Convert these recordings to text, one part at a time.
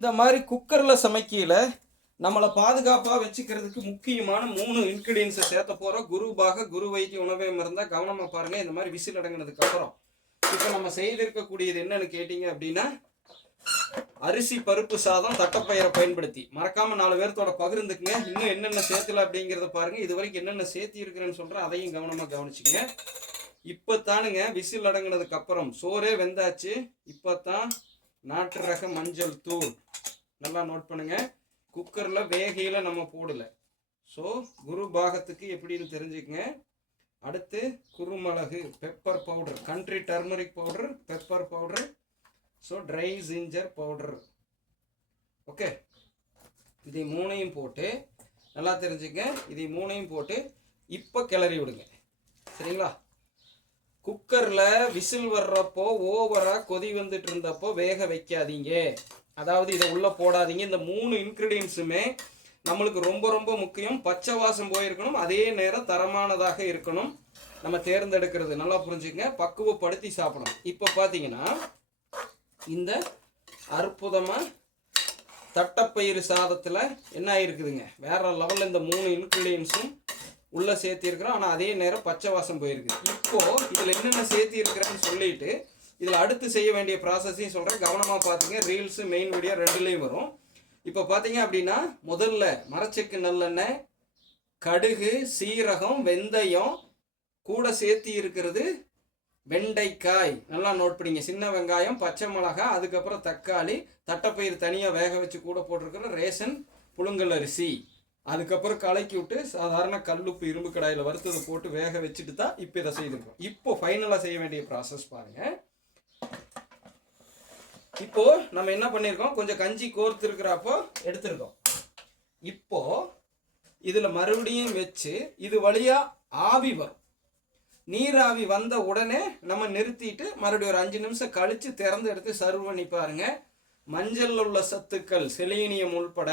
இந்த மாதிரி குக்கரில் சமைக்கையில் நம்மளை பாதுகாப்பாக வச்சுக்கிறதுக்கு முக்கியமான மூணு இன்க்ரீடியன்ஸை சேர்த்த போகிறோம் குருபாக குரு வைத்திய உணவே மருந்தால் கவனமாக பாருங்கள் இந்த மாதிரி விசில் அடங்கினதுக்கப்புறம் இப்போ நம்ம செய்திருக்கக்கூடியது என்னன்னு கேட்டிங்க அப்படின்னா அரிசி பருப்பு சாதம் தட்டப்பயிரை பயன்படுத்தி. மறக்காம நாலு பேர்த்தோட பகிர்ந்துக்குங்க. இன்னும் என்னென்ன சேர்த்துல அப்படிங்கிறத பாருங்க. இது வரைக்கும் என்னென்ன சேர்த்தி இருக்கிறேன்னு சொல்றேன். அதையும் கவனமா கவனிச்சுங்க இப்போ தானுங்க விசில் அடங்கினதுக்கு அப்புறம் சோறே வெந்தாச்சு. இப்போ தான் நாட்டு ரக மஞ்சள் தூள். நல்லா நோட் பண்ணுங்க. குக்கரில் வேகையில் நம்ம போடலை. ஸோ குரு பாகத்துக்கு எப்படின்னு தெரிஞ்சுக்கங்க. அடுத்து குருமிளகு pepper powder country turmeric powder pepper powder so dry ginger powder okay இதை மூணையும் போட்டு நல்லா தெரிஞ்சுங்க இதை மூணையும் போட்டு இப்போ கிளறி விடுங்க. சரிங்களா? குக்கரில் விசில் வர்றப்போ ஓவராக கொதி வந்துட்டு இருந்தப்போ வேக வைக்காதீங்க. அதாவது இதை உள்ளே போடாதீங்க. இந்த மூணு இன்க்ரீடியன்ஸுமே நம்மளுக்கு ரொம்ப ரொம்ப முக்கியம். பச்சை வாசம் போயிருக்கணும். அதே நேரம் தரமானதாக இருக்கணும். நம்ம தேர்ந்தெடுக்கிறது. நல்லா புரிஞ்சுக்கங்க. பக்குவப்படுத்தி சாப்பிடணும். இப்போ பார்த்தீங்கன்னா இந்த அற்புதமாக தட்டப்பயிறு சாதத்தில் என்ன ஆயிருக்குதுங்க? வேற லெவலில் இந்த மூணு இன்க்ரீடியன்ஸும் உள்ளே சேர்த்திருக்கிறோம். ஆனால் அதே நேரம் பச்சை வாசம் போயிருக்குது. இப்போ இதில் என்னென்ன சேர்த்திருக்கிறேன்னு சொல்லிட்டு இதில் அடுத்து செய்ய வேண்டிய ப்ராசஸையும் சொல்கிறேன் கவனமாக பார்த்துங்க ரீல்ஸு மெயின் வீடியோ ரெண்டுலேயும் வரும். இப்போ பார்த்தீங்க அப்படின்னா முதல்ல மரச்செக்கு நல்லெண்ணெய் கடுகு சீரகம் வெந்தயம் கூட சேர்த்தி இருக்கிறது வெண்டைக்காய். நல்லா நோட் பண்ணிங்க. சின்ன வெங்காயம் பச்சை மிளகாய் அதுக்கப்புறம் தக்காளி தட்டைப்பயிறு தனியாக வேக வச்சு கூட போட்டிருக்கிற ரேஷன் புழுங்கல் அரிசி. அதுக்கப்புறம் கலக்கி விட்டு சாதாரண கல்லுப்பு இரும்பு கடாயில் வறுத்தது போட்டு வேக வச்சுட்டு தான் இப்போ இதை செய்திருக்கோம். இப்போ ஃபைனலாக செய்ய வேண்டிய ப்ராசஸ் பாருங்கள் இப்போ நம்ம என்ன பண்ணியிருக்கோம் கொஞ்சம் கஞ்சி கோர்த்து இருக்கிறப்போ எடுத்திருக்கோம். இப்போ இதில் மறுபடியும் வச்சு இது வழியாக ஆவி வரும். நீராவி வந்த உடனே நம்ம நிறுத்திட்டு மறுபடியும் ஒரு அஞ்சு நிமிஷம் கழித்து திறந்து எடுத்து சர்வ் பண்ணி பாருங்க. மஞ்சள் உள்ள சத்துக்கள் செலீனியம் உள்பட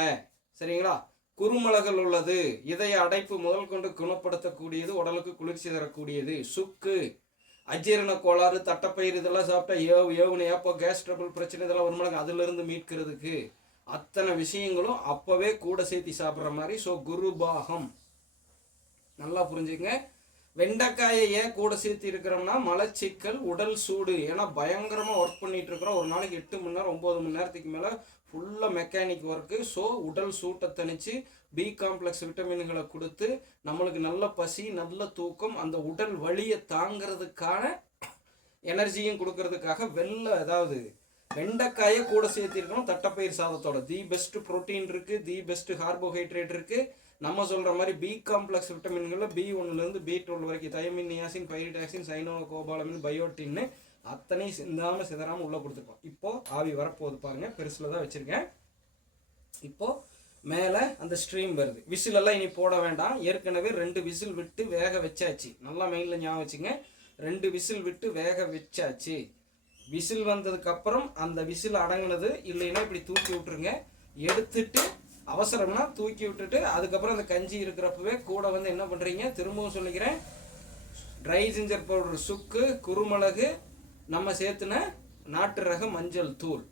சரிங்களா? குறுமிளகல் உள்ளது. இதய அடைப்பு முதல் கொண்டு குணப்படுத்தக்கூடியது உடலுக்கு குளிர்ச்சி தரக்கூடியது. சுக்கு அஜீரண கோளாறு தட்டப்பயிர் இதெல்லாம் சாப்பிட்டா ஏவு ஏவுனு ஏப்போ கேஸ் ட்ரபிள் பிரச்சனை இதெல்லாம் வருமானங்க அதுலேருந்து மீட்கிறதுக்கு அத்தனை விஷயங்களும் அப்போவே கூட சேர்த்து சாப்பிட்ற மாதிரி. ஸோ குரு பாகம். நல்லா புரிஞ்சுங்க வெண்டைக்காயை ஏன் கூட சேர்த்து இருக்கிறோம்னா மலச்சிக்கல் உடல் சூடு. ஏன்னா பயங்கரமாக ஒர்க் பண்ணிட்டு இருக்கிறோம். ஒரு நாளைக்கு எட்டு மணி நேரம் ஒம்பது மணி நேரத்துக்கு மேலே ஃபுல்லாக மெக்கானிக் ஒர்க்கு ஸோ உடல் சூட்டை தணித்து பி காம்ப்ளெக்ஸ் விட்டமின்களை கொடுத்து நம்மளுக்கு நல்ல பசி நல்ல தூக்கம் அந்த உடல் வலியை தாங்கிறதுக்கான எனர்ஜியும் கொடுக்கறதுக்காக வெள்ளை அதாவது வெண்டைக்காயை கூட சேர்த்திருக்கணும் தட்டப்பயிர் சாதத்தோட. தி பெஸ்ட் ப்ரோட்டீன் இருக்குது தி பெஸ்ட் கார்போஹைட்ரேட் இருக்குது நம்ம சொல்ற மாதிரி பி காம்ப்ளெக்ஸ் விட்டமின்களில் பி ஒன்னுலேருந்து பி டுவெல் வரைக்கும் thiamine niacin pyridoxine cyanocobalamin பயோட்டின்னு அத்தனை சிந்தாம சிதறாம உள்ள கொடுத்துருக்கோம். இப்போ ஆவி வரப்போகுது பாருங்க. பெருசுல தான் வச்சிருக்கேன். இப்போ மேலே அந்த ஸ்ட்ரீம் வருது. விசில் எல்லாம் இனி போட வேண்டாம். ஏற்கனவே ரெண்டு விசில் விட்டு வேக வச்சாச்சு. நல்லா மெயினில் ஞாபகம் வச்சுங்க. ரெண்டு விசில் விட்டு வேக வச்சாச்சு. விசில் வந்ததுக்கு அப்புறம் அந்த விசில் அடங்குனது இல்லைன்னா இப்படி தூக்கி விட்டுருங்க. எடுத்துட்டு அவசரம்னா தூக்கி விட்டுட்டு அதுக்கப்புறம் அந்த கஞ்சி இருக்கிறப்பவே கூட வந்து என்ன பண்ணுறீங்க திரும்பவும் சொல்லிக்கிறேன். ட்ரை ஜிஞ்சர் பவுடர் சுக்கு குருமிளகு நம்ம சேர்த்துன நாட்டு ரக மஞ்சள் தூள்.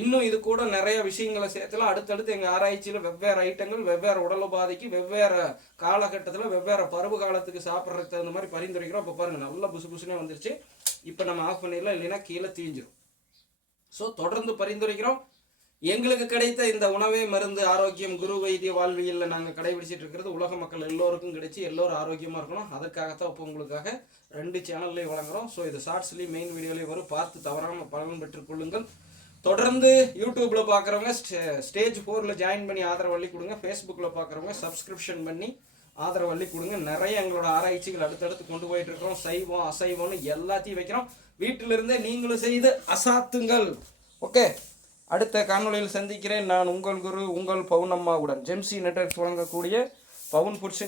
இன்னும் இது கூட நிறைய விஷயங்களை சேர்த்துலாம். அடுத்தடுத்து எங்கள் ஆராய்ச்சியில் வெவ்வேறு ஐட்டங்கள் வெவ்வேறு உடல் உபாதைக்கு வெவ்வேறு காலகட்டத்தில் வெவ்வேறு பருவ காலத்துக்கு சாப்பிட்றதுக்கு தகுந்த மாதிரி பரிந்துரைக்கிறோம். இப்போ பாருங்கள் நல்லா புசு புசுனே வந்துருச்சு. இப்போ நம்ம ஆஃப் பண்ணிடலாம் இல்லைன்னா கீழே தீஞ்சிடும் ஸோ தொடர்ந்து பரிந்துரைக்கிறோம். எங்களுக்கு கிடைத்த இந்த உணவே மருந்து ஆரோக்கியம் குரு வைத்திய வாழ்வியலில் நாங்கள் கடைபிடிச்சிட்டு இருக்கிறது உலக மக்கள் எல்லோருக்கும் கிடைச்சி எல்லோரும் ஆரோக்கியமாக இருக்கணும். அதற்காகத்தான் இப்போ உங்களுக்காக ரெண்டு சேனல்லையும் வழங்குறோம். ஸோ இது ஷார்ட்ஸ்லேயும் மெயின் வீடியோலையும் வரும். பார்த்து தவறாமல் பலன் பெற்றுக்கொள்ளுங்கள் தொடர்ந்து யூடியூப்ல பார்க்குறவங்க ஸ்டேஜ் ஃபோரில் ஜாயின் பண்ணி ஆதரவு அள்ளி கொடுங்க. ஃபேஸ்புக்கில் பார்க்குறவங்க சப்ஸ்கிரிப்ஷன் பண்ணி ஆதரவு வள்ளி கொடுங்க. நிறைய எங்களோட ஆராய்ச்சிகள் அடுத்தடுத்து கொண்டு போயிட்டு இருக்கிறோம். சைவம் அசைவம்னு எல்லாத்தையும் வைக்கிறோம். வீட்டிலிருந்தே நீங்களும் செய்து அசாத்துங்கள். ஓகே அடுத்த காணொலியில் சந்திக்கிறேன். நான் உங்கள் குரு உங்கள் பவுனம்மாவுடன் ஜெம்சி நெட்வொர்க்ஸ் வழங்கக்கூடிய பவுன் புருஷன்